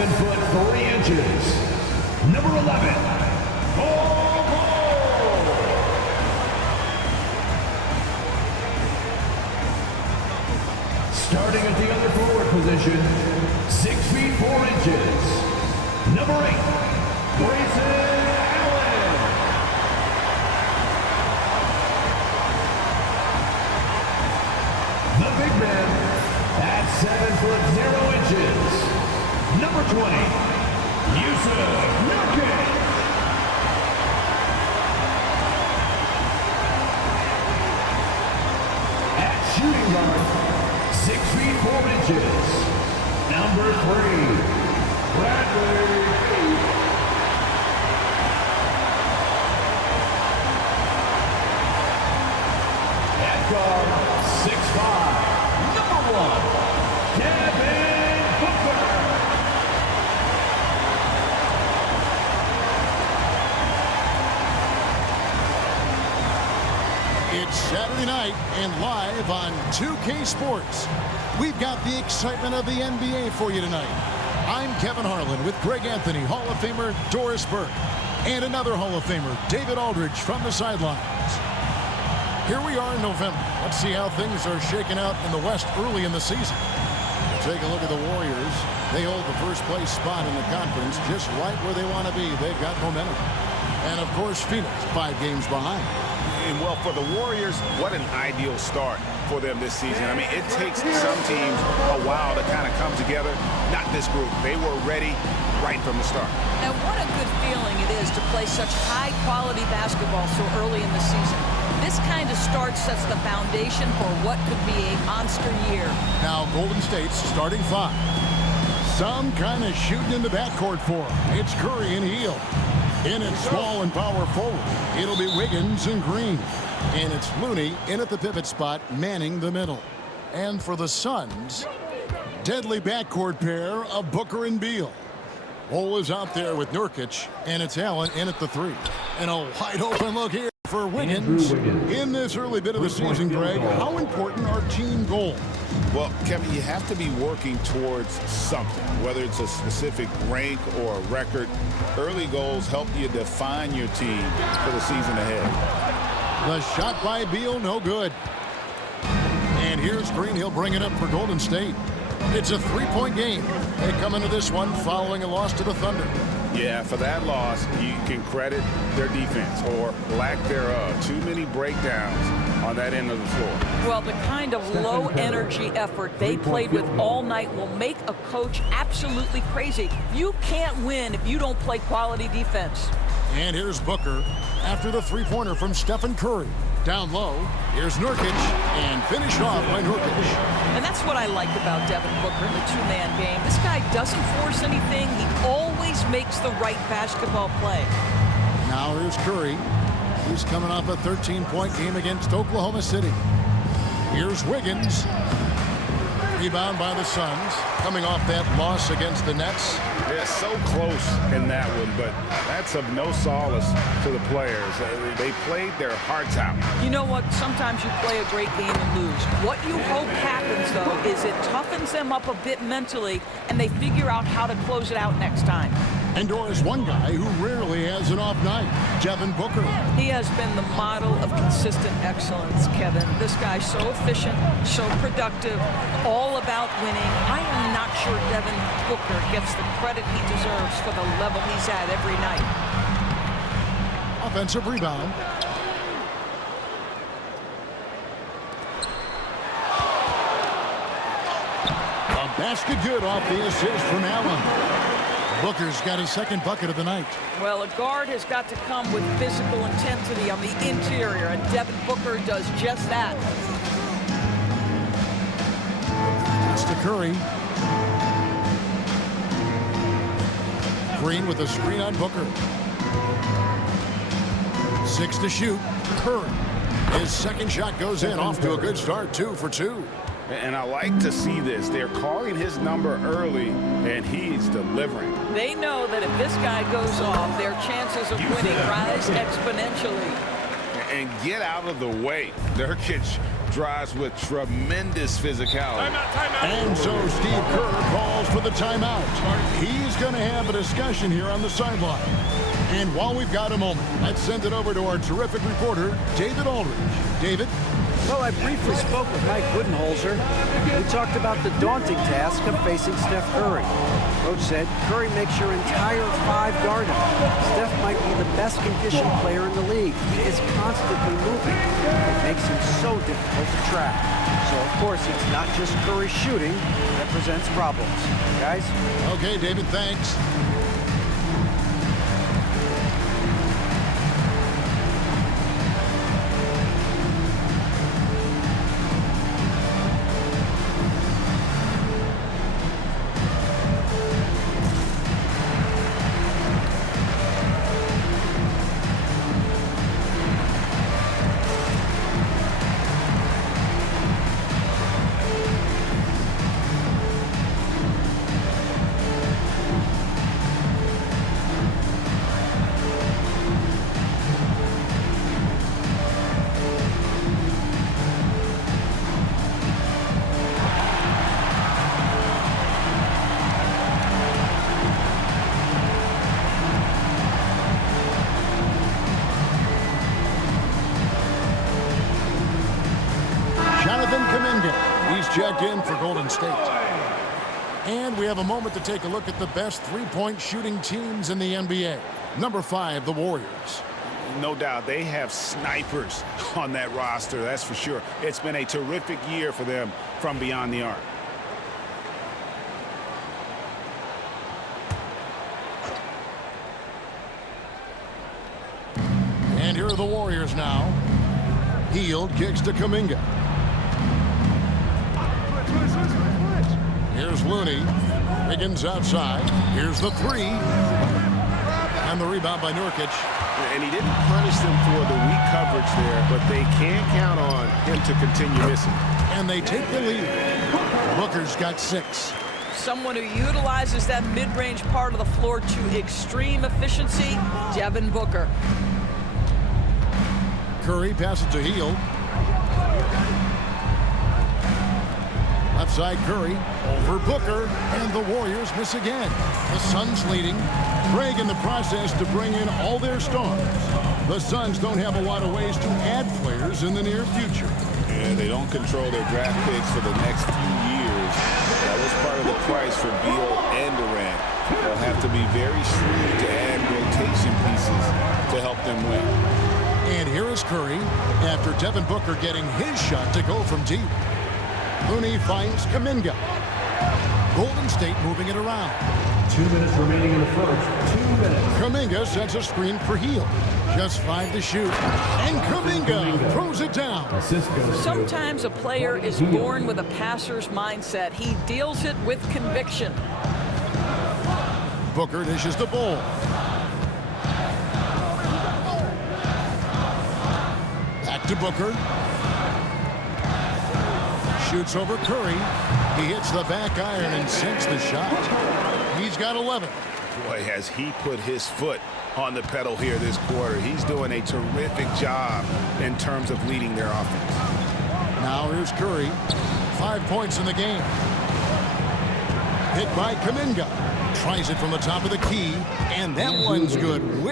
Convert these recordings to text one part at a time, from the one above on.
7 foot 3 inches. Number 11, Paul Cole. Starting at the other forward position, 6 feet 4 inches. Number 8, Grayson Allen. The big man at 7 foot 0 inches. Number 20, Jusuf Nurkic. At shooting guard, 6 feet 4 inches. Number 3, Bradley Beal. At guard, 6'5", number 1, Devin Booker. It's Saturday night and live on 2K Sports. We've got the excitement of the NBA for you tonight. I'm Kevin Harlan with Greg Anthony, Hall of Famer Doris Burke, and another Hall of Famer, David Aldridge, from the sidelines. Here we are in November. Let's see how things are shaking out in the West early in the season. Take a look at the Warriors. They hold the first place spot in the conference just right where they want to be. They've got momentum. And, of course, Phoenix, 5 games behind. And, well, for the Warriors, what an ideal start for them this season. I mean, it takes some teams a while to kind of come together. Not this group. They were ready right from the start. And what a good feeling it is to play such high-quality basketball so early in the season. This kind of start sets the foundation for what could be a monster year. Now, Golden State's starting 5. Some kind of shooting in the backcourt for them. It's Curry and Hield. In at small and power forward, it'll be Wiggins and Green. And it's Looney in at the pivot spot, manning the middle. And for the Suns, deadly backcourt pair of Booker and Beal. Cole is out there with Nurkic, and it's Allen in at the 3. And a wide open look here for Wiggins. In this early bit of the season, Greg, how important are team goals? Well, Kevin, you have to be working towards something, whether it's a specific rank or a record. Early goals help you define your team for the season ahead. The shot by Beal, no good. And here's Green. He'll bring it up for Golden State. It's a 3-point game. They come into this one following a loss to the Thunder. Yeah, for that loss, you can credit their defense or lack thereof. Too many breakdowns on that end of the floor. Well, the kind of low-energy effort they played with all night will make a coach absolutely crazy. You can't win if you don't play quality defense. And here's Booker after the three-pointer from Stephen Curry. Down low, here's Nurkic, and finished off by Nurkic. And that's what I like about Devin Booker in the two-man game. This guy doesn't force anything. He always makes the right basketball play. Now here's Curry. He's coming off a 13-point game against Oklahoma City. Here's Wiggins. Rebound by the Suns, coming off that loss against the Nets. They're so close in that one, but that's of no solace to the players. They played their hearts out. You know what? Sometimes you play a great game and lose. What you hope happens, though, is it toughens them up a bit mentally, and they figure out how to close it out next time. And Doris, one guy who rarely has an off night, Devin Booker. He has been the model of consistent excellence, Kevin. This guy's so efficient, so productive, all about winning. I am not sure Devin Booker gets the credit he deserves for the level he's at every night. Offensive rebound. A basket good off the assist from Allen. Booker's got his second bucket of the night. Well, a guard has got to come with physical intensity on the interior, and Devin Booker does just that. Pass to Curry. Green with a screen on Booker. 6 to shoot. Curry. His second shot goes in, off to a good start, 2 for 2. And I like to see this. They're calling his number early, and he's delivering. They know that if this guy goes off, their chances of winning rise exponentially. And get out of the way. Nurkic drives with tremendous physicality. And so Steve Kerr calls for the timeout. He's going to have a discussion here on the sideline. And while we've got a moment, let's send it over to our terrific reporter, David Aldridge. David? Well, I briefly spoke with Mike Budenholzer. We talked about the daunting task of facing Steph Curry. Coach said Curry makes your entire five guard him. Steph might be the best conditioned player in the league. He is constantly moving. It makes him so difficult to track. So, of course, it's not just Curry shooting that presents problems. Guys? Okay, David, thanks. Jonathan Kuminga, he's checked in for Golden State. And we have a moment to take a look at the best three-point shooting teams in the NBA. Number 5, the Warriors. No doubt, they have snipers on that roster, that's for sure. It's been a terrific year for them from beyond the arc. And here are the Warriors now. Hield kicks to Kuminga. Here's Looney. Wiggins outside. Here's the three. And the rebound by Nurkic. And he didn't punish them for the weak coverage there, but they can't count on him to continue missing. And they take the lead. Booker's got 6. Someone who utilizes that mid-range part of the floor to extreme efficiency, Devin Booker. Curry passes to Hield. Left side Curry over Booker, and the Warriors miss again. The Suns leading. Craig in the process to bring in all their stars. The Suns don't have a lot of ways to add players in the near future. And they don't control their draft picks for the next few years. That was part of the price for Beal and Durant. They'll have to be very shrewd to add rotation pieces to help them win. And here is Curry after Devin Booker getting his shot to go from deep. Looney finds Kuminga. Golden State moving it around. 2 minutes remaining in the first. 2 minutes. Kuminga sets a screen for Hield. Just 5 to shoot. And Kuminga throws it down. Sometimes a player is born with a passer's mindset. He deals it with conviction. Booker dishes the ball. Back to Booker. Shoots over Curry. He hits the back iron and sinks the shot. He's got 11. Boy, has he put his foot on the pedal here this quarter. He's doing a terrific job in terms of leading their offense. Now here's Curry. 5 points in the game. Hit by Kuminga. Tries it from the top of the key, and that one's good.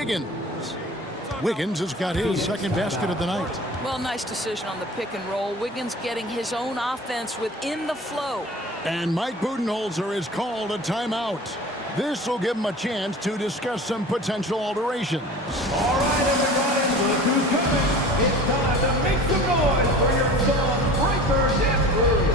Wiggins has got his second basket of the night. Well, nice decision on the pick and roll. Wiggins getting his own offense within the flow. And Mike Budenholzer has called a timeout. This will give him a chance to discuss some potential alterations. All right, everybody, look who's coming. It's time to make some noise for your song breaker dance crew.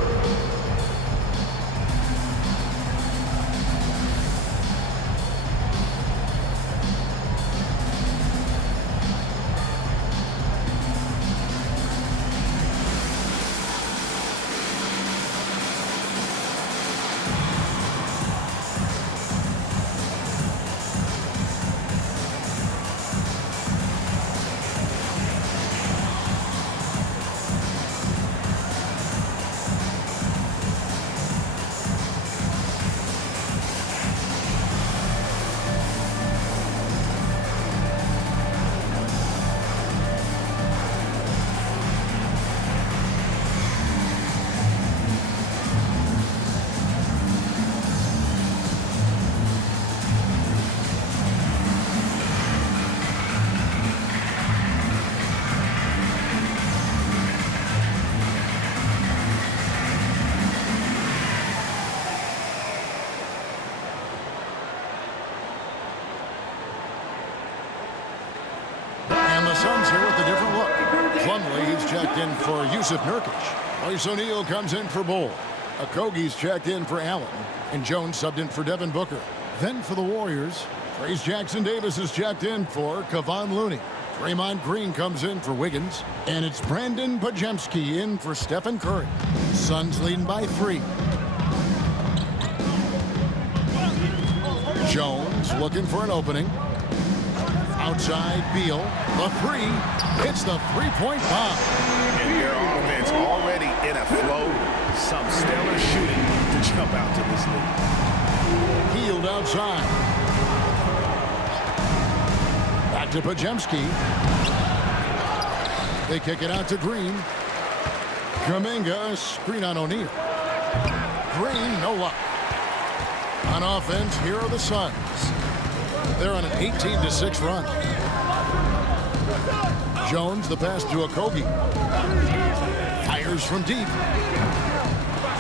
has checked in for Yusuf Nurkic. Royce O'Neal comes in for Bull. Okogie's checked in for Allen. And Jones subbed in for Devin Booker. Then for the Warriors, Trayce Jackson-Davis is checked in for Kevon Looney. Draymond Green comes in for Wiggins. And it's Brandon Podziemski in for Stephen Curry. Suns leading by 3. Jones looking for an opening. Outside, Beal. The 3 hits the three-point bomb. And their offense already in a flow. Some stellar shooting to jump out to this lead. Hield outside. Back to Podziemski. They kick it out to Green. Kuminga, screen on O'Neal. Green, no luck. On offense, here are the Suns. They're on an 18-6 run. Jones, the pass to Okogie. Fires from deep.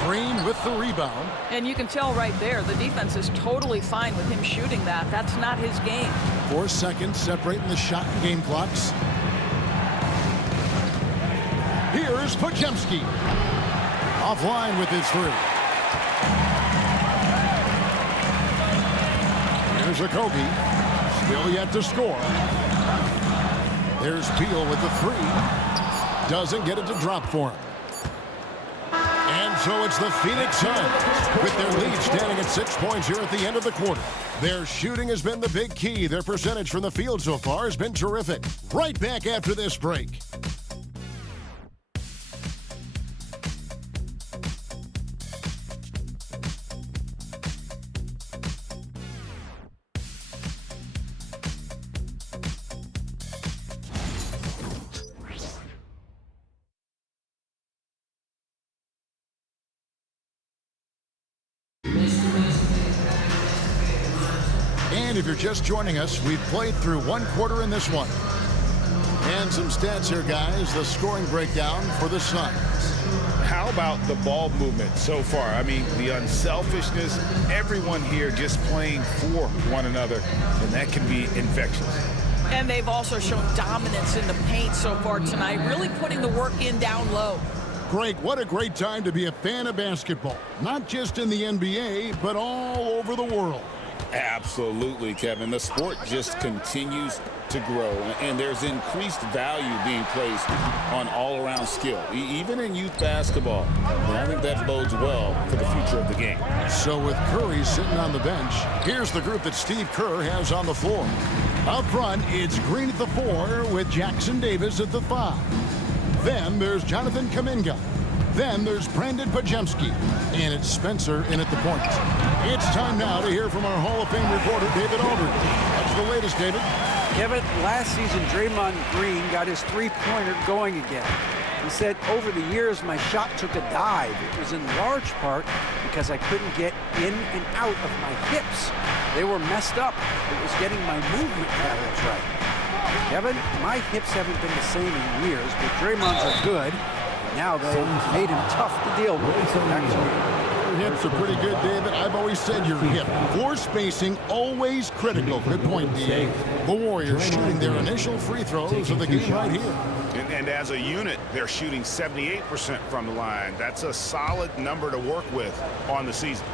Green with the rebound. And you can tell right there, the defense is totally fine with him shooting that. That's not his game. 4 seconds separating the shot and game clocks. Here's Podziemski. Offline with his 3. Here's Okogie. Still yet to score. There's Beal with the 3. Doesn't get it to drop for him. And so it's the Phoenix Suns with their lead standing at 6 points here at the end of the quarter. Their shooting has been the big key. Their percentage from the field so far has been terrific. Right back after this break. And if you're just joining us, we've played through 1 quarter in this one. And some stats here, guys. The scoring breakdown for the Suns. How about the ball movement so far? I mean, the unselfishness, everyone here just playing for one another, and that can be infectious. And they've also shown dominance in the paint so far tonight, really putting the work in down low. Greg, what a great time to be a fan of basketball. Not just in the NBA, but all over the world. Absolutely, Kevin. The sport just continues to grow, and there's increased value being placed on all-around skill, even in youth basketball. And I think that bodes well for the future of the game. So with Curry sitting on the bench, here's the group that Steve Kerr has on the floor. Up front, it's Green at the 4 with Jackson-Davis at the 5. Then there's Jonathan Kuminga. Then there's Brandon Podziemski. And it's Spencer in at the point. It's time now to hear from our Hall of Fame reporter, David Aldridge. What's the latest, David? Kevin, last season, Draymond Green got his three-pointer going again. He said, over the years, my shot took a dive. It was in large part because I couldn't get in and out of my hips. They were messed up. It was getting my movement patterns right. Kevin, my hips haven't been the same in years, but Draymond's are good. Now they made him tough to deal with. Your hips are pretty good, David. I've always said your hip. Floor spacing, always critical. Good point, D.A. The Warriors shooting their initial free throws of the game right here. And as a unit, they're shooting 78% from the line. That's a solid number to work with on the season.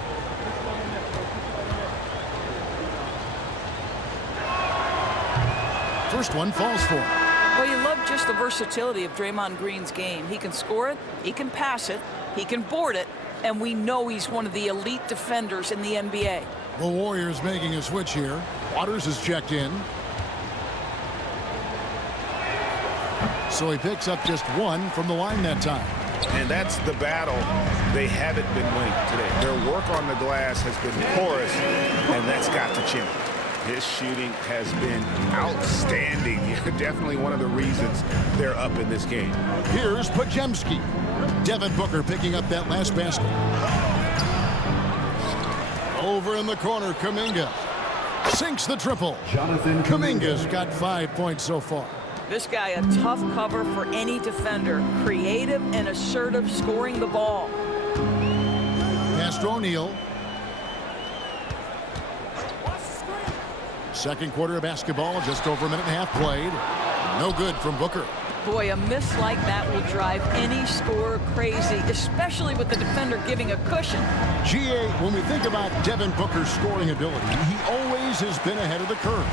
First one falls for him. Well, you love just the versatility of Draymond Green's game. He can score it, he can pass it, he can board it, and we know he's one of the elite defenders in the NBA. The Warriors making a switch here. Waters is checked in. So he picks up just 1 from the line that time. And that's the battle they haven't been winning today. Their work on the glass has been porous, and that's got to change. His shooting has been outstanding. Definitely one of the reasons they're up in this game. Here's Podziemski. Devin Booker picking up that last basket. Over in the corner, Kuminga sinks the triple. Kuminga's got 5 points so far. This guy, a tough cover for any defender. Creative and assertive scoring the ball. Pass to O'Neal. Second quarter of basketball, just over a minute and a half played. No good from Booker. Boy, a miss like that will drive any scorer crazy, especially with the defender giving a cushion. GA, when we think about Devin Booker's scoring ability, he always has been ahead of the curve.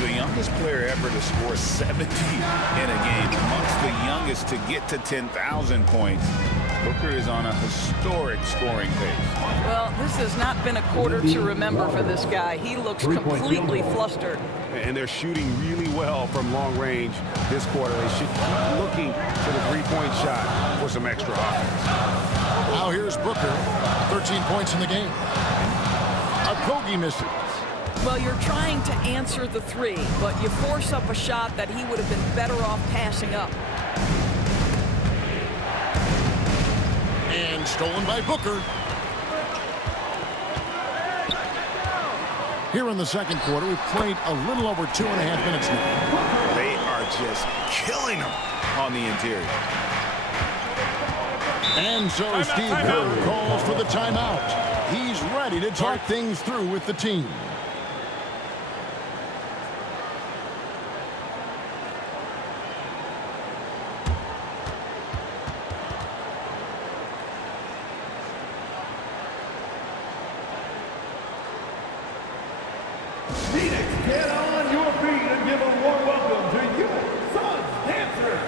The youngest player ever to score 70 in a game, amongst the youngest to get to 10,000 points. Booker is on a historic scoring pace. Well, this has not been a quarter to remember for this guy. He looks completely flustered. And they're shooting really well from long range this quarter. They should keep looking for the three-point shot for some extra offense. Now here's Booker, 13 points in the game. Okogie misses. Well, you're trying to answer the three, but you force up a shot that he would have been better off passing up. And stolen by Booker. Here in the second quarter, we've played a little over 2.5 minutes now. They are just killing them on the interior. And so Steve Kerr calls for the timeout. He's ready to talk things through with the team. Phoenix, get on your feet and give a warm welcome to your Suns dancers.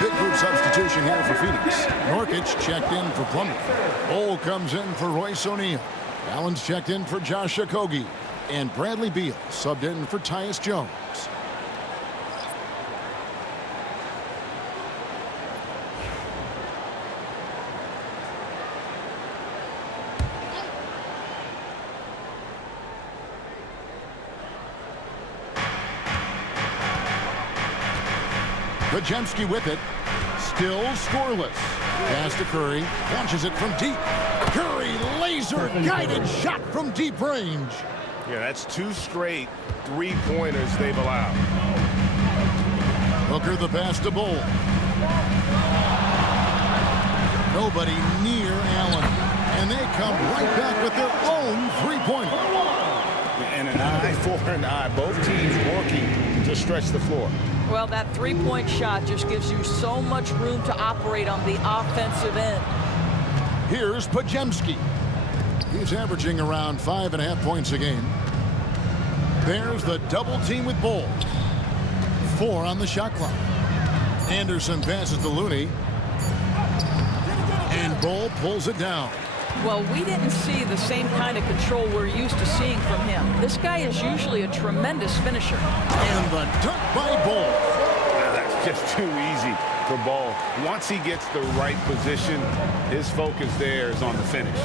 Big group substitution here for Phoenix. Nurkic checked in for Plumlee. Bol comes in for Royce O'Neal. Allen's checked in for Josh Okogie. And Bradley Beal subbed in for Tyus Jones. Podziemski with it. Still scoreless. Pass to Curry. Launches it from deep. Curry laser-guided shot from deep range. Yeah, that's 2 straight three-pointers they've allowed. Booker the pass to Bol. Nobody near Allen. And they come right back with their own three-pointer. And an eye for an eye. Both teams working to stretch the floor. Well, that three-point shot just gives you so much room to operate on the offensive end. Here's Podziemski. He's averaging around 5.5 points a game. There's the double team with Bol. 4 on the shot clock. Anderson passes to Looney. And Bol pulls it down. Well, we didn't see the same kind of control we're used to seeing from him. This guy is usually a tremendous finisher. And the dunk by Bol. That's just too easy for Bol. Once he gets the right position, his focus there is on the finish.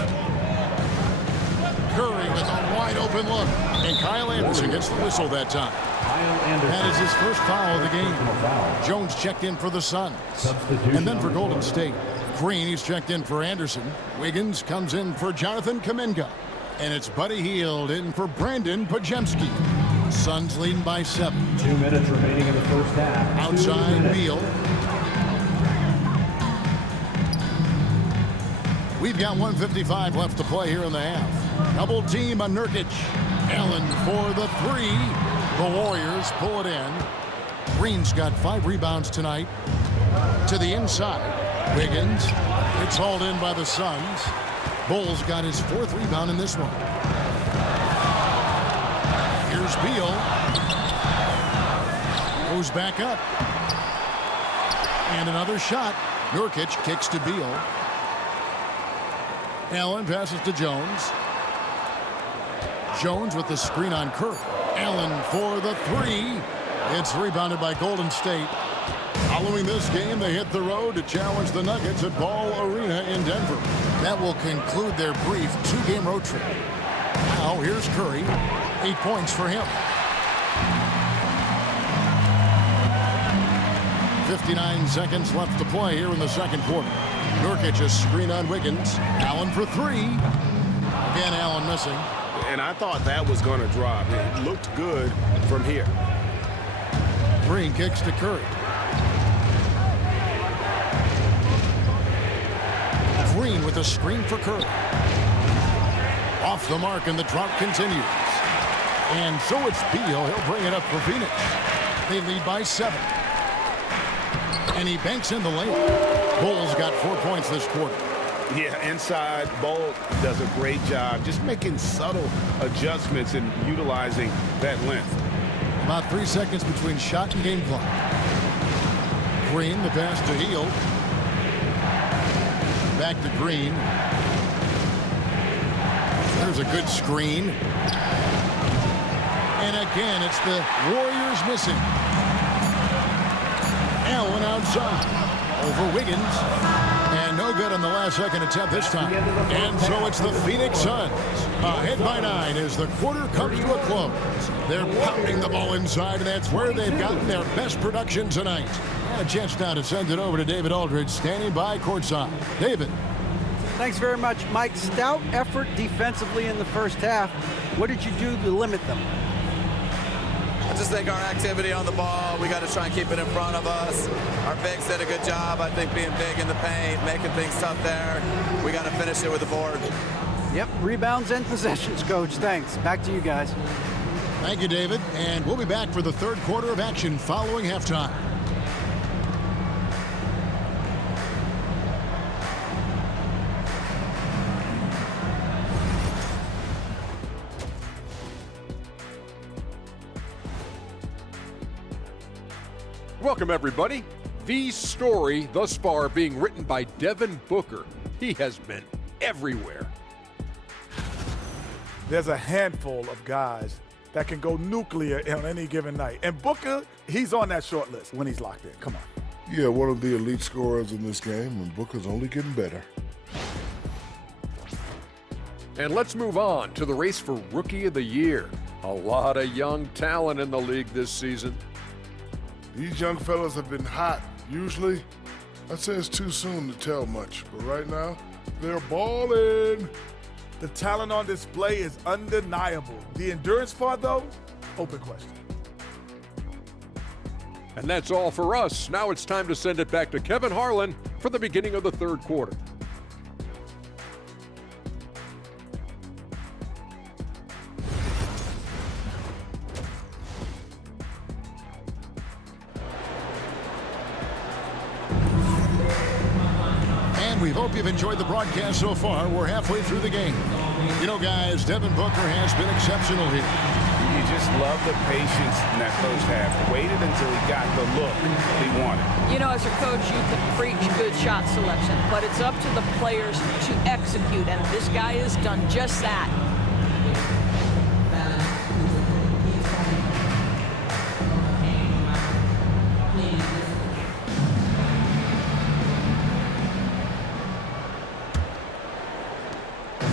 Curry with a wide open look. And Kyle Anderson gets the whistle that time. That is his first foul of the game. Jones checked in for the Suns. And then for Golden State. Green, he's checked in for Anderson. Wiggins comes in for Jonathan Kuminga. And it's Buddy Hield in for Brandon Podziemski. Suns leading by 7. 2 minutes remaining in the first half. Outside Beal. We've got 1:55 left to play here in the half. Double team on Nurkic. Allen for the 3. The Warriors pull it in. Green's got 5 rebounds tonight. To the inside. Wiggins. It's hauled in by the Suns. Bulls got his 4th rebound in this one. Here's Beal. Goes back up. And another shot. Nurkic kicks to Beal. Allen passes to Jones. Jones with the screen on Curry. Allen for the 3. It's rebounded by Golden State. Following this game, they hit the road to challenge the Nuggets at Ball Arena in Denver. That will conclude their brief 2-game road trip. Now, here's Curry. 8 points for him. 59 seconds left to play here in the second quarter. Nurkic a screen on Wiggins. Allen for 3. Again, Allen missing. And I thought that was going to drop. It looked good from here. Green kicks to Curry. Green with a screen for Curry. Off the mark, and the drought continues. And so it's Beal. He'll bring it up for Phoenix. They lead by 7. And he banks in the lane. Bulls got 4 points this quarter. Yeah, inside, Bull does a great job just making subtle adjustments and utilizing that length. About 3 seconds between shot and game clock. Green, the pass to Hield. Back to Green. There's a good screen. And again, it's the Warriors missing. Allen outside. Over Wiggins. And no good on the last second attempt this time. And so it's the Phoenix Suns. Ahead by 9 as the quarter comes to a close. They're pounding the ball inside, and that's where they've gotten their best production tonight. And a chance now to send it over to David Aldridge, standing by courtside. David. Thanks very much, Mike. Stout effort defensively in the first half. What did you do to limit them? I just think our activity on the ball, we got to try and keep it in front of us. Our bigs did a good job, I think, being big in the paint, making things tough there. We got to finish it with the board. Yep, rebounds and possessions, Coach. Thanks. Back to you guys. Thank you, David. And we'll be back for the third quarter of action following halftime. Welcome, everybody. The story thus far being written by Devin Booker. He has been everywhere. There's a handful of guys that can go nuclear on any given night. And Booker, he's on that short list when he's locked in. Come on. Yeah, one of the elite scorers in this game, and Booker's only getting better. And let's move on to the race for Rookie of the Year. A lot of young talent in the league this season. These young fellas have been hot. Usually, I'd say it's too soon to tell much, but right now, they're balling. The talent on display is undeniable. The endurance part, though, open question. And that's all for us. Now it's time to send it back to Kevin Harlan for the beginning of the third quarter. We hope you've enjoyed the broadcast so far. We're halfway through the game. You know, guys, Devin Booker has been exceptional here. You just love the patience in that first half. Waited until he got the look he wanted. You know, as a coach, you can preach good shot selection, but it's up to the players to execute, and this guy has done just that.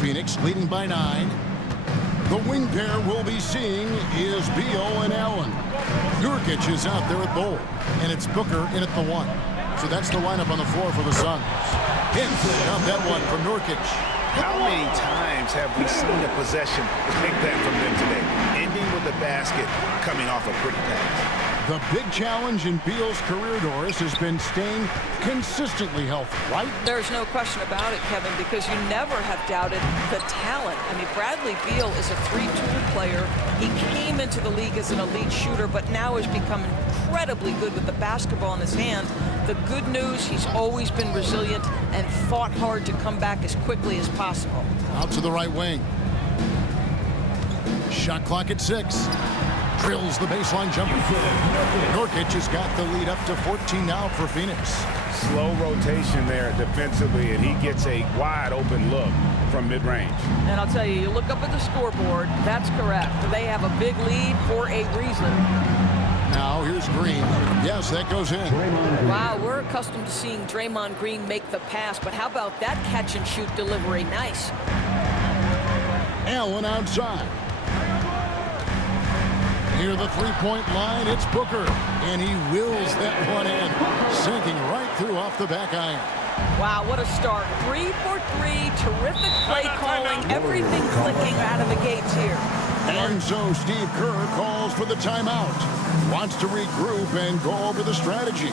Phoenix leading by 9. The wing pair we'll be seeing is Beal and Allen. Nurkic is out there at Bull, and it's Booker in at the 1. So that's the lineup on the floor for the Suns. Hits got that one from Nurkic. How many times have we seen a possession like that from them today? Ending with the basket, coming off a pretty pass. The big challenge in Beal's career, Doris, has been staying consistently healthy, right? There's no question about it, Kevin, because you never have doubted the talent. I mean, Bradley Beal is a three-tool player. He came into the league as an elite shooter, but now has become incredibly good with the basketball in his hand. The good news, he's always been resilient and fought hard to come back as quickly as possible. Out to the right wing. Shot clock at 6. Drills the baseline jumper. Nurkic has got the lead up to 14 now for Phoenix. Slow rotation there defensively, and he gets a wide open look from mid-range. And I'll tell you, you look up at the scoreboard, that's correct. They have a big lead for a reason. Now here's Green. Yes, that goes in. Wow, we're accustomed to seeing Draymond Green make the pass, but how about that catch and shoot delivery? Nice. Allen outside. Near the three-point line, it's Booker, and he wills that one in, sinking right through off the back iron. Wow, what a start. 3 for 3, terrific play calling, everything clicking out of the gates here. And so Steve Kerr calls for the timeout. Wants to regroup and go over the strategy.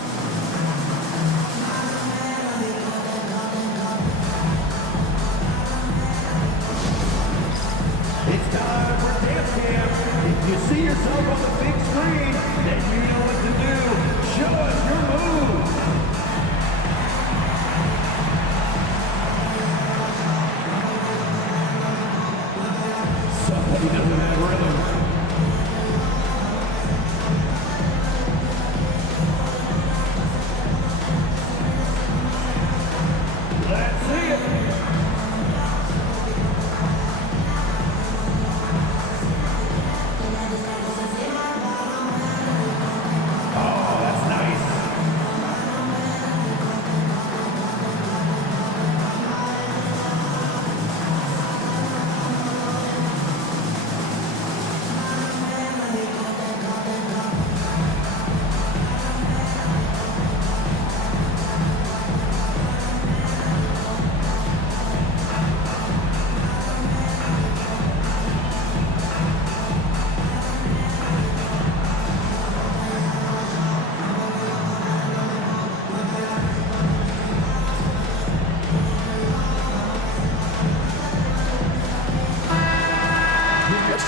It's time for Dance Camp. If you see yourself on the big screen, then you know what to do. Show us your move. Somebody doesn't have rhythm. Let's see it.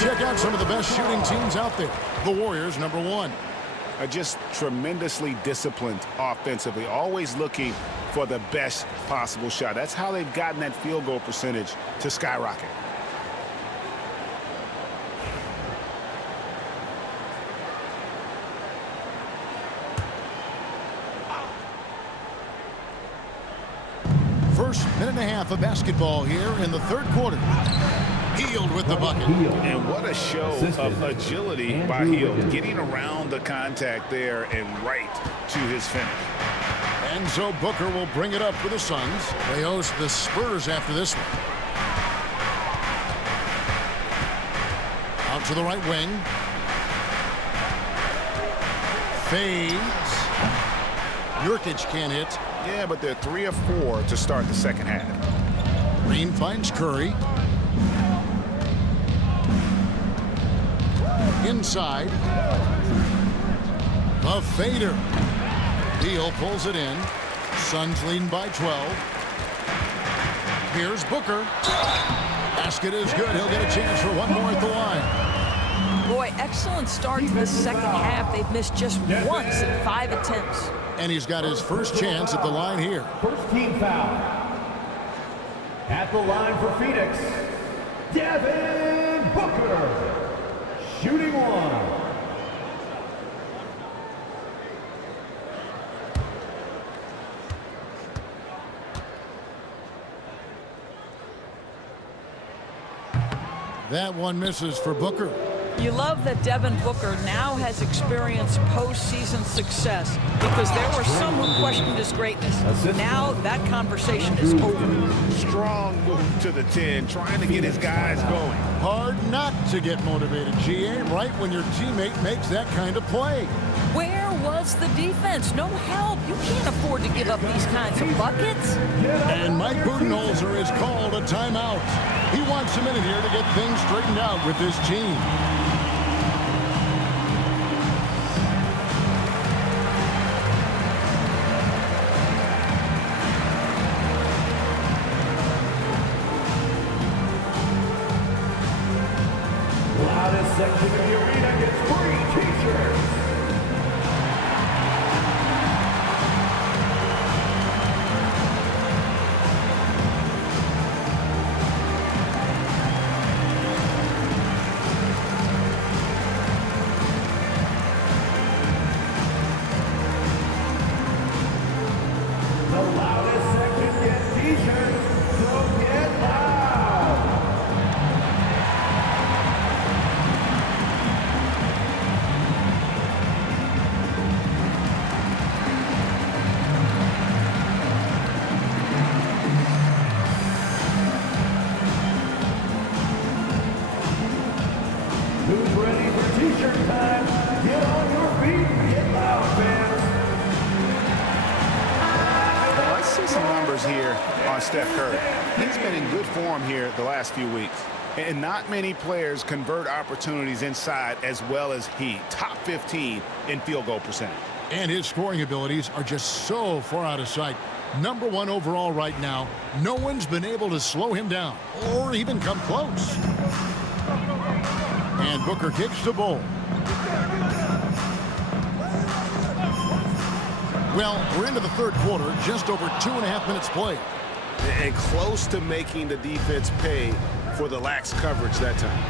Check out some of the best shooting teams out there. The Warriors, number 1. Are just tremendously disciplined offensively, always looking for the best possible shot. That's how they've gotten that field goal percentage to skyrocket. First minute and a half of basketball here in the third quarter. Hield with the bucket. And what a show of agility by Hield, getting around the contact there and right to his finish. And so Booker will bring it up for the Suns. They host the Spurs after this one. Out to the right wing. Fades. Nurkic can't hit. Yeah, but they're 3 of 4 to start the second half. Green finds Curry. Inside. The fader. Beal pulls it in. Suns leading by 12. Here's Booker. Basket is good. He'll get a chance for one more at the line. Boy, excellent start to the second half. They've missed just once in 5 attempts. And he's got his first chance at the line here. First team foul. At the line for Phoenix, Devin Booker. Shooting one. That one misses for Booker. You love that Devin Booker now has experienced postseason success because there were some who questioned his greatness. Now that conversation is over. Strong move to the 10, trying to get his guys going. Hard not to get motivated, GA, right when your teammate makes that kind of play. Where was the defense? No help. You can't afford to give up these kinds of buckets. And Mike Budenholzer has called a timeout. He wants a minute here to get things straightened out with his team. section of the arena gets free t-shirts. The loudest section gets t-shirts, so get loud! Who's ready for t-shirt time? Get on your feet and get loud, fans! Let's see some numbers here on Steph Curry. He's been in good form here the last few weeks. And not many players convert opportunities inside as well as he. Top 15 in field goal percentage. And his scoring abilities are just so far out of sight. Number 1 overall right now. No one's been able to slow him down or even come close. And Booker kicks the ball. Well, we're into the third quarter, just over 2.5 minutes played. And close to making the defense pay for the lax coverage that time.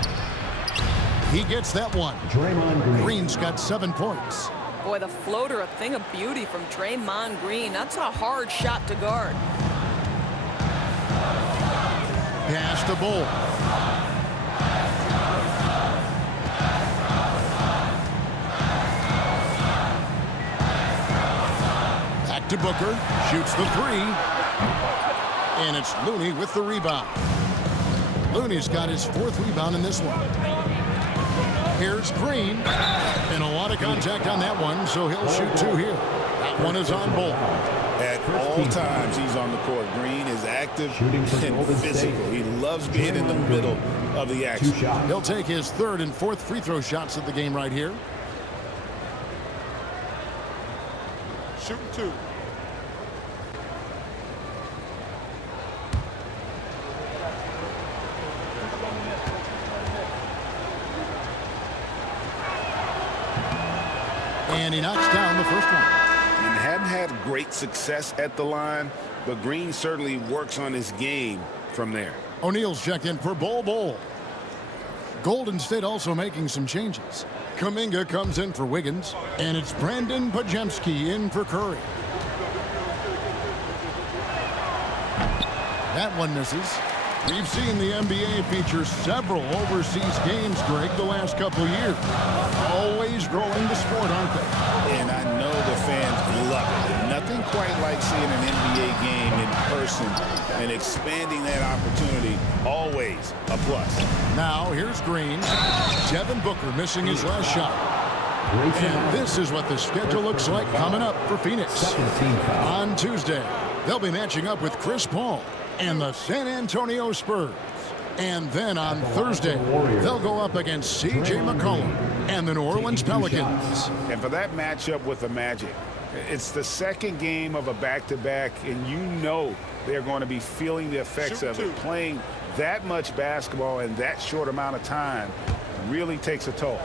He gets that one. Draymond Green. Green's got 7 points. Boy, the floater, a thing of beauty from Draymond Green. That's a hard shot to guard. Pass to Bull. Back to Booker. Shoots the 3. And it's Looney with the rebound. Looney's got his 4th rebound in this one. Here's Green. And a lot of contact on that one, so he'll shoot 2 here. That one is on Bull. At all times he's on the court. Green is active and physical. He loves being in the middle of the action. He'll take his 3rd and 4th free throw shots of the game right here. Shooting 2. And he knocks down the first one. And hadn't had great success at the line, but Green certainly works on his game from there. O'Neal's checked in for Bull. Golden State also making some changes. Kuminga comes in for Wiggins, and it's Brandon Podziemski in for Curry. That one misses. We've seen the NBA feature several overseas games, Greg, the last couple years. Always growing the sport, aren't they? And I know the fans love it. Nothing quite like seeing an NBA game in person and expanding that opportunity. Always a plus. Now, here's Green. Devin Booker missing his last shot. And this is what the schedule looks like coming up for Phoenix. On Tuesday, they'll be matching up with Chris Paul and the San Antonio Spurs. And then on Thursday, they'll go up against C.J. McCollum and the New Orleans Pelicans. And for that matchup with the Magic, it's the second game of a back-to-back, and you know they're going to be feeling the effects of it. Playing that much basketball in that short amount of time really takes a toll.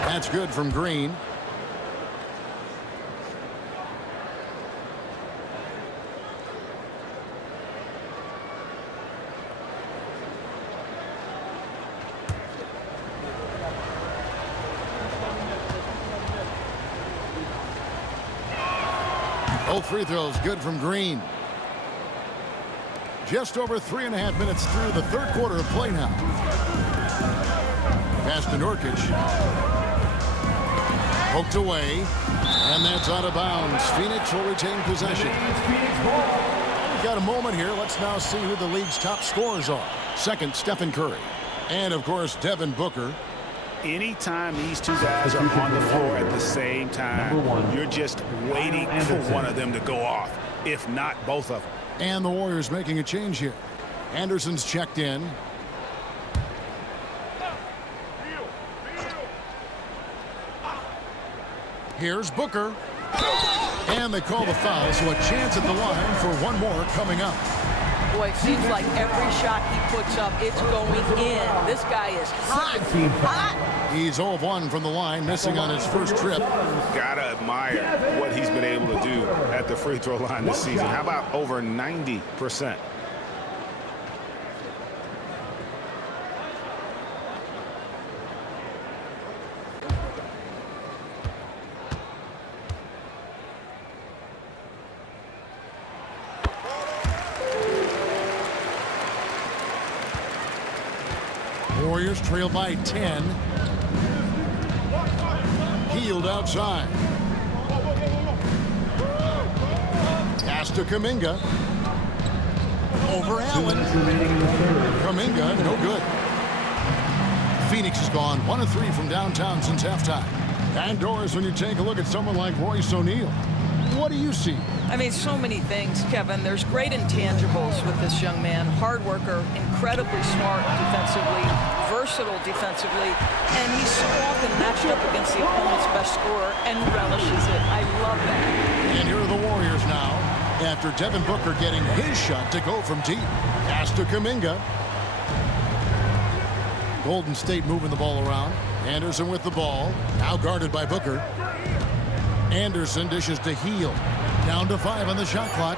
That's good from Green. Both free throws good from Green. Just over 3.5 minutes through the third quarter of play now. Pass to Nurkic. Poked away. And that's out of bounds. Phoenix will retain possession. We've got a moment here. Let's now see who the league's top scorers are. Second, Stephen Curry. And, of course, Devin Booker. Anytime these two guys are on the floor at the same time, you're just waiting for one of them to go off, if not both of them. And the Warriors making a change here. Anderson's checked in. Here's Booker. And they call the foul, so a chance at the line for one more coming up. Boy, it seems like every shot he puts up, it's going in. This guy is hot. Hot. He's 0 of 1 from the line, missing on his first trip. Gotta admire what he's been able to do at the free throw line this season. How about over 90%? Warriors trail by 10. Healed outside. Pass to Kuminga. Over Allen. Kuminga, no good. Phoenix has gone 1 of 3 from downtown since halftime. And Doris, when you take a look at someone like Royce O'Neal, what do you see? I mean, so many things, Kevin. There's great intangibles with this young man. Hard worker, incredibly smart defensively, versatile defensively, and he's so often matched up against the opponent's best scorer and relishes it. I love that. And here are the Warriors now, after Devin Booker getting his shot to go from deep. Pass to Kuminga. Golden State moving the ball around. Anderson with the ball, now guarded by Booker. Anderson dishes to Hield. Down to 5 on the shot clock.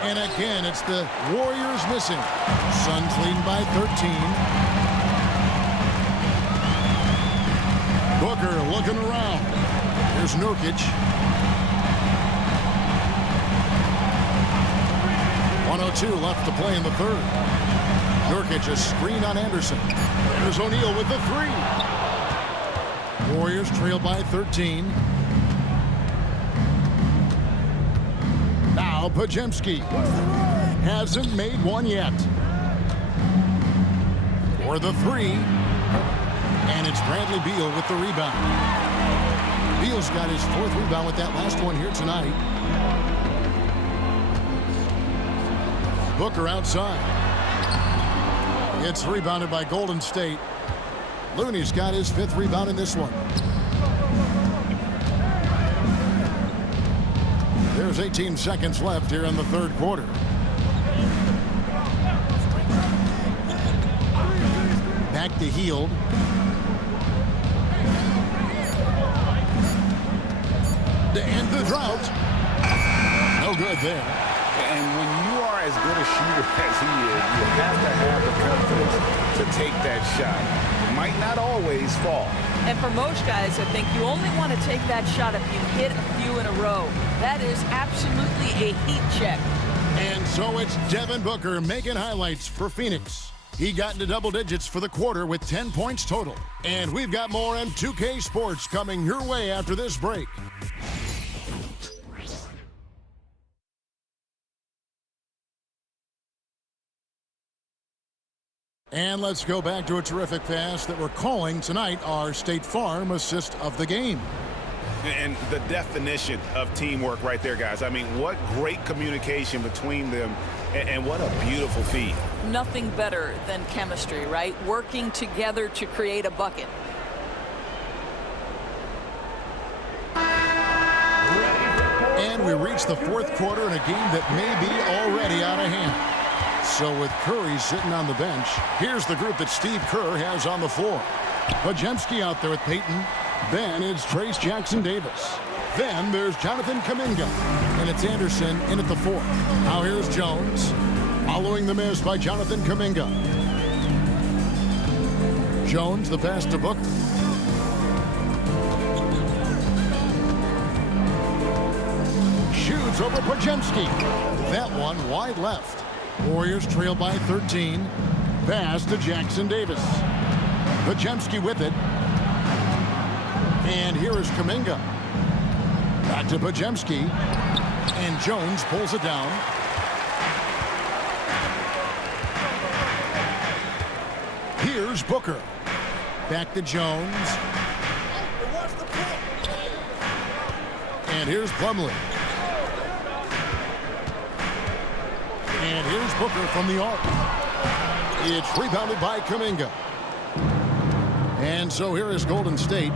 And again, it's the Warriors missing. Suns leading by 13. Booker looking around. Here's Nurkic. 1:02 left to play in the third. Nurkic a screen on Anderson. There's O'Neal with the 3. Warriors trail by 13. Now Podziemski hasn't made one yet. For the 3. And it's Bradley Beal with the rebound. Beal's got his 4th rebound with that last one here tonight. Booker outside. It's rebounded by Golden State. Looney's got his 5th rebound in this one. There's 18 seconds left here in the third quarter. Back to Hield. To end the drought. No good there. And when you are as good a shooter as he is, you have to have the confidence to take that shot. It might not always fall. And for most guys, I think you only want to take that shot if you hit a few in a row. That is absolutely a heat check. And so it's Devin Booker making highlights for Phoenix. He got into double digits for the quarter with 10 points total. And we've got more M2K Sports coming your way after this break. And let's go back to a terrific pass that we're calling tonight our State Farm assist of the game. And the definition of teamwork right there, guys. I mean, what great communication between them, and what a beautiful feed. Nothing better than chemistry, right? Working together to create a bucket. And we reach the 4th quarter in a game that may be already out of hand. So with Curry sitting on the bench, here's the group that Steve Kerr has on the floor. Podziemski out there with Payton. Then it's Trace Jackson-Davis. Then there's Jonathan Kuminga. And it's Anderson in at the 4. Now here's Jones. Following the miss by Jonathan Kuminga. Jones, the pass to Booker. Shoots over Podziemski. That one wide left. Warriors trail by 13. Pass to Jackson-Davis. Podziemski with it. And here is Kuminga. Back to Podziemski. And Jones pulls it down. Here's Booker. Back to Jones. And here's Plumlee. And here's Booker from the arc. It's rebounded by Kuminga. And so here is Golden State.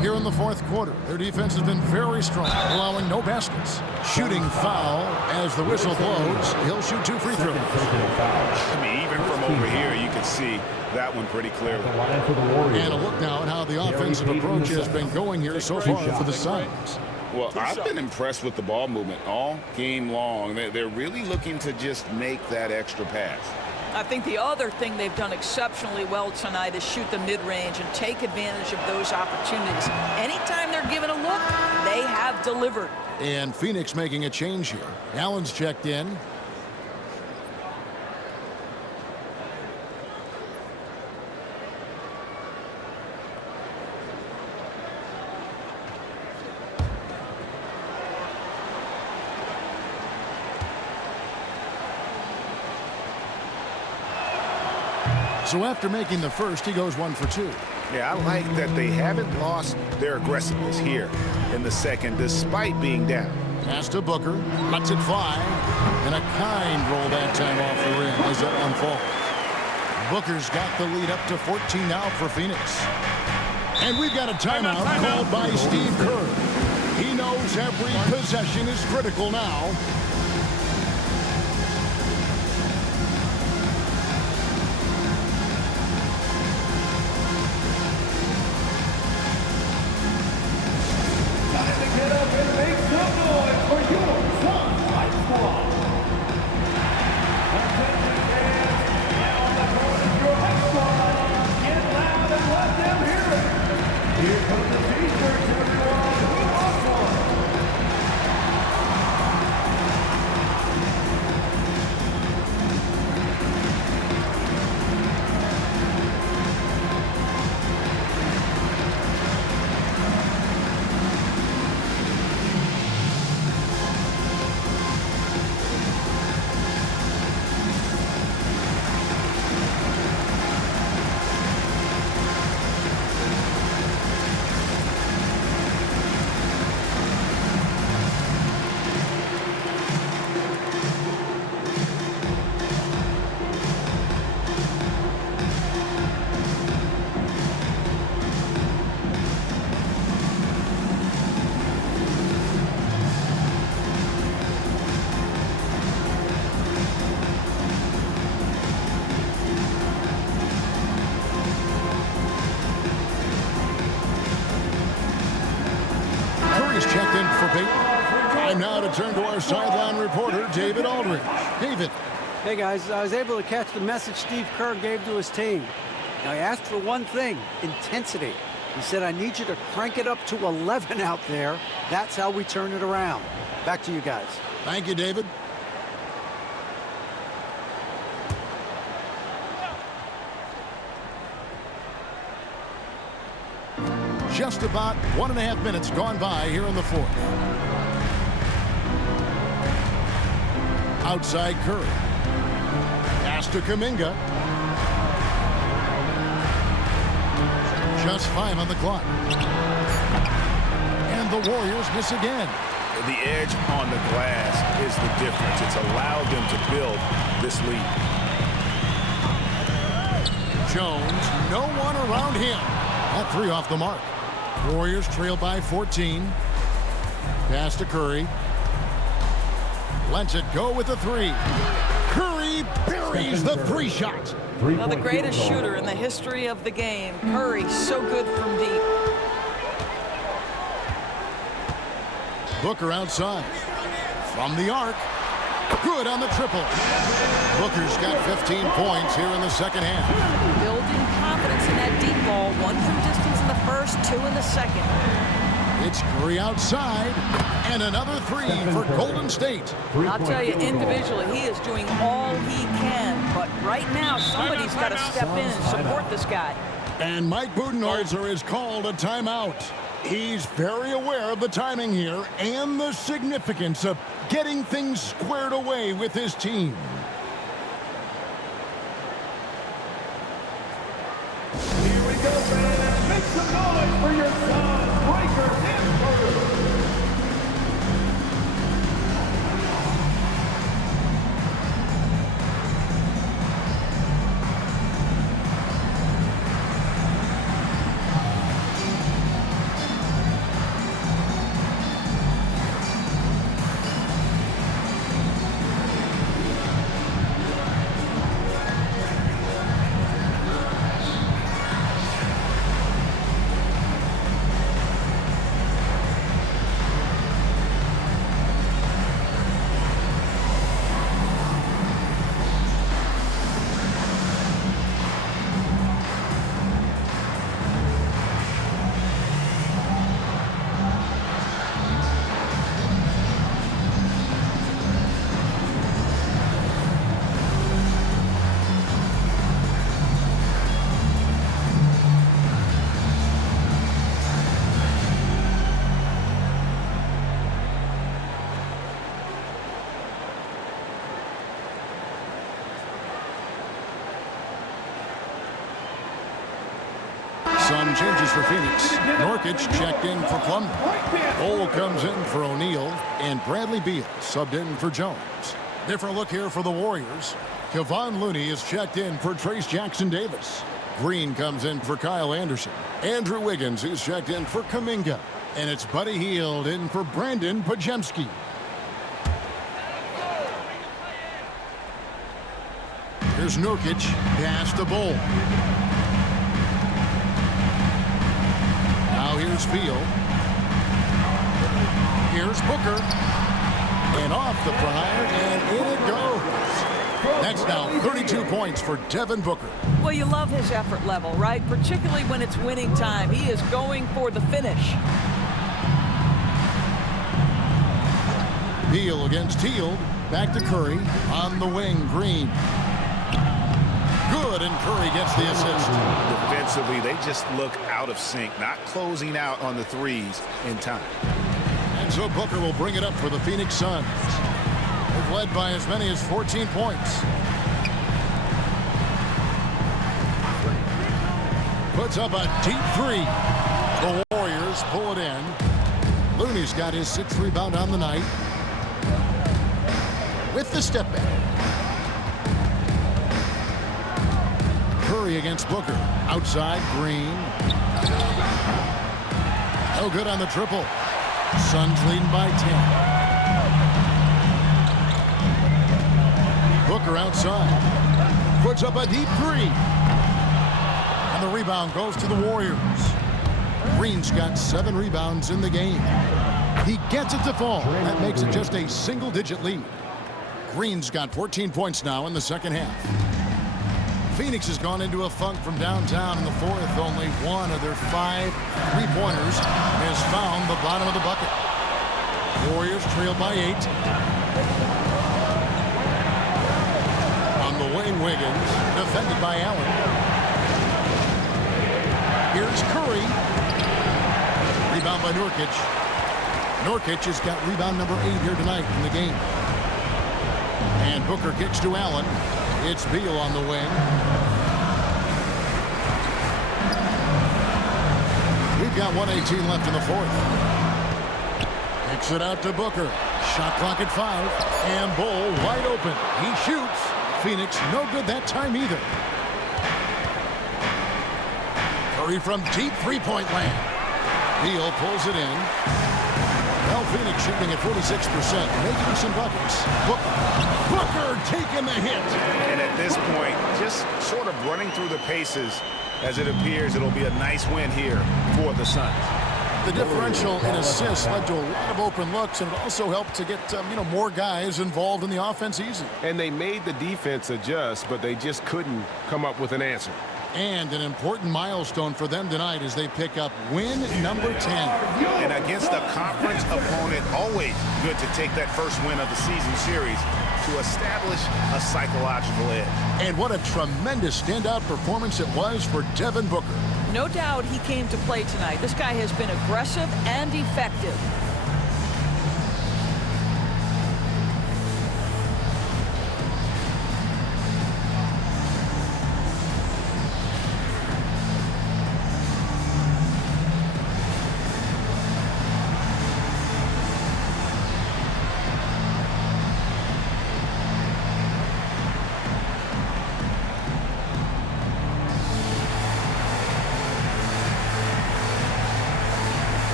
here in the fourth quarter. Their defense has been very strong, allowing no baskets. Shooting foul as the whistle blows. He'll shoot 2 free throws. I mean, even from over here, you can see that one pretty clearly. And a look now at how the offensive approach has been going here so far for the Suns. Well, I've been impressed with the ball movement all game long. They're really looking to just make that extra pass. I think the other thing they've done exceptionally well tonight is shoot the mid-range and take advantage of those opportunities. Anytime they're given a look, they have delivered. And Phoenix making a change here. Allen's checked in. So after making the first, he goes 1 for 2. Yeah, I like that they haven't lost their aggressiveness here in the second, despite being down. Pass to Booker, lets it fly, and a kind roll that time off the rim as that one falls. Booker's got the lead up to 14 now for Phoenix. And we've got a timeout called by Steve Kerr. He knows every possession is critical now. Checked in for Peyton. Time now to turn to our sideline reporter, David Aldridge. David. Hey, guys. I was able to catch the message Steve Kerr gave to his team. Now, he asked for one thing, intensity. He said, I need you to crank it up to 11 out there. That's how we turn it around. Back to you guys. Thank you, David. Just about 1.5 minutes gone by here in the fourth. Outside Curry. Pass to Kuminga. Just 5 on the clock. And the Warriors miss again. The edge on the glass is the difference. It's allowed them to build this lead. Jones, no one around him. That 3 off the mark. Warriors trail by 14. Pass to Curry. Lets it go with the 3. Curry buries the 3 shot. Well, the greatest shooter in the history of the game. Curry, so good from deep. Booker outside. From the arc. Good on the triple. Booker's got 15 points here in the second half. Building confidence in that deep ball. 1 from distance in the first, 2 in the second. It's Curry outside. And another 3 for Golden State. I'll tell you, individually, he is doing all he can. But right now, somebody's got to step in and support this guy. And Mike Budenholzer is called a timeout. He's very aware of the timing here and the significance of getting things squared away with his team. Here we go, fans. Make some noise for your Suns, Breakers, and Spurs. Some changes for Phoenix. Nurkic checked in for Plumlee. Cole comes in for O'Neal, and Bradley Beal subbed in for Jones. Different look here for the Warriors. Kevon Looney is checked in for Trace Jackson-Davis. Green comes in for Kyle Anderson. Andrew Wiggins is checked in for Kuminga. And it's Buddy Hield in for Brandon Podziemski. Here's Nurkic, pass to Bol. Now here's Beal. Here's Booker. And off the prior, and in it goes. That's now 32 points for Devin Booker. Well, you love his effort level, right? Particularly when it's winning time. He is going for the finish. Beal against Hield. Back to Curry. On the wing, Green. Good, and Curry gets the assist. Defensively, they just look out of sync, not closing out on the threes in time. And so Booker will bring it up for the Phoenix Suns. They've led by as many as 14 points. Puts up a deep three. The Warriors pull it in. Looney's got his 6th rebound on the night. With the step back. Curry against Booker. Outside, Green. No good on the triple. Suns leading by 10. Booker outside. Puts up a deep three. And the rebound goes to the Warriors. Green's got 7 rebounds in the game. He gets it to fall. That makes it just a single-digit lead. Green's got 14 points now in the second half. Phoenix has gone into a funk from downtown in the fourth. Only one of their 5 3-pointers has found the bottom of the bucket. Warriors trail by 8. On the wing, Wiggins, defended by Allen. Here's Curry. Rebound by Nurkic. Nurkic has got rebound number 8 here tonight in the game. And Booker kicks to Allen. It's Beal on the wing. We've got 1:18 left in the fourth. Kicks it out to Booker. Shot clock at 5. And Bol wide open. He shoots. Phoenix no good that time either. Curry from deep three-point land. Beal pulls it in. Well, Phoenix shooting at 46%, making some buckets. Booker taking the hit. And at this point, just sort of running through the paces as it appears it'll be a nice win here for the Suns. The differential in assists led to a lot of open looks, and it also helped to get more guys involved in the offense easy. And they made the defense adjust, but they just couldn't come up with an answer. And an important milestone for them tonight as they pick up win number 10. And against a conference opponent, always good to take that first win of the season series to establish a psychological edge. And what a tremendous standout performance it was for Devin Booker. No doubt he came to play tonight. This guy has been aggressive and effective.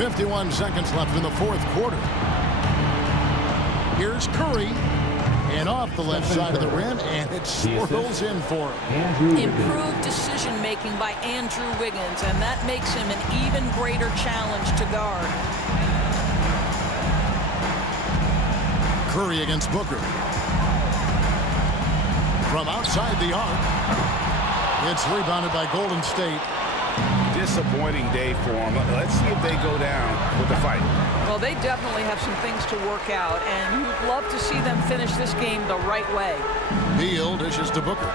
51 seconds left in the fourth quarter. Here's Curry. And off the left side of the rim, and it swirls in for him. Improved decision-making by Andrew Wiggins, and that makes him an even greater challenge to guard. Curry against Booker. From outside the arc. It's rebounded by Golden State. Disappointing day for them. Let's see if they go down with the fight. Well, they definitely have some things to work out, and you'd love to see them finish this game the right way. Beal dishes to Booker.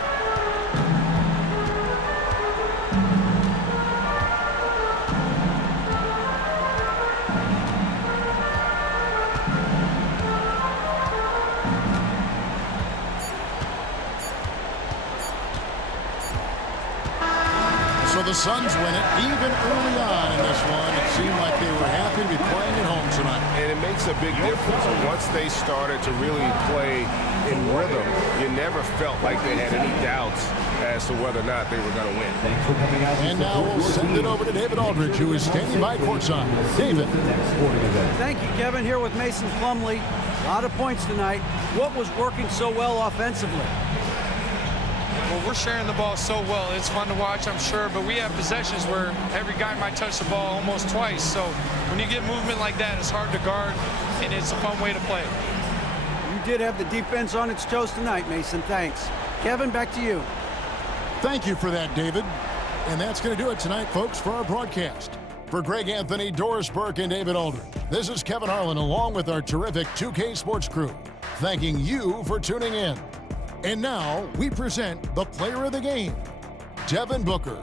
So the Suns win it even early on in this one. It seemed like they were happy to be playing at home tonight. And it makes a big difference. Once they started to really play in rhythm, you never felt like they had any doubts as to whether or not they were going to win. And now we'll send it over to David Aldridge, who is standing by courtside. David. Thank you, Kevin. Here with Mason Plumlee. A lot of points tonight. What was working so well offensively? Well, we're sharing the ball so well. It's fun to watch, I'm sure, but we have possessions where every guy might touch the ball almost twice. So when you get movement like that, it's hard to guard, and it's a fun way to play. You did have the defense on its toes tonight, Mason. Thanks. Kevin, back to you. Thank you for that, David. And that's going to do it tonight, folks, for our broadcast. For Greg Anthony, Doris Burke, and David Aldridge, this is Kevin Harlan along with our terrific 2K Sports crew, thanking you for tuning in. And now we present the player of the game, Devin Booker.